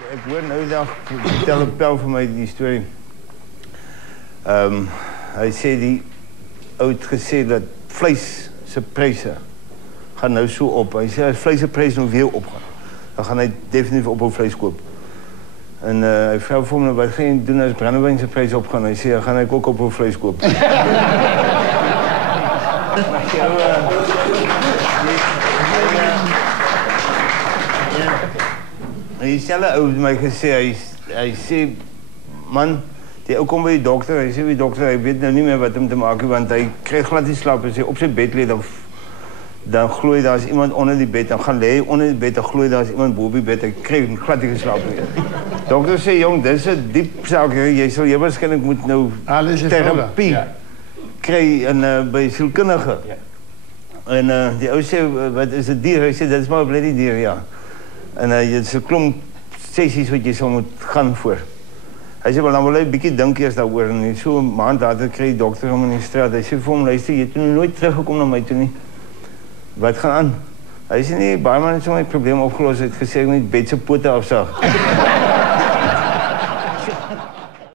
Ek hoor nou dag, vertel 'n pel vir my die storie. Hy sê die ou het gesê dat vleis se pryse gaan nou so op. Hy sê as vleis se prys nou weer opgaan, dan gaan hy definitief ophou vleis koop. En hy vra vir hom wat gaan jy doen as brandewyn se pryse opgaan? Hy sê gaan ek ook ophou vleis koop. Hy sê ou het my gesê, hy sê man, die ou kom by die dokter, hy sê die dokter, hy weet nou nie meer wat om te maak, want hy kry glad nie slaap, hy sê op sy bed lê, dan glo hy daar is iemand onder die bed, dan gaan lê hy onder die bed, dan glo hy daar is iemand bo op die bed, hy kry glad nie geslaap nie. Dokter sê, jong, dis 'n diep saak, jy sal jy waarskynlik moet nou terapie kry by sielkundige. En die ou sê, wat is 'n dier? Hy sê, dit is maar 'n bloody dier, ja. En dit is 'n klomp sessies wat jy sal moet gaan voor. Hy sê, wel dan wil hy 'n bietjie dink eers daaroor en so 'n maand later kry die dokter hom in die straat. Hy sê vir hom, luister, jy het nooit teruggekom na my toe nie. Wat gaan aan? Hy sê nee, baie man het so my probleem opgelos, het gesê ek moet bed se pote afsag.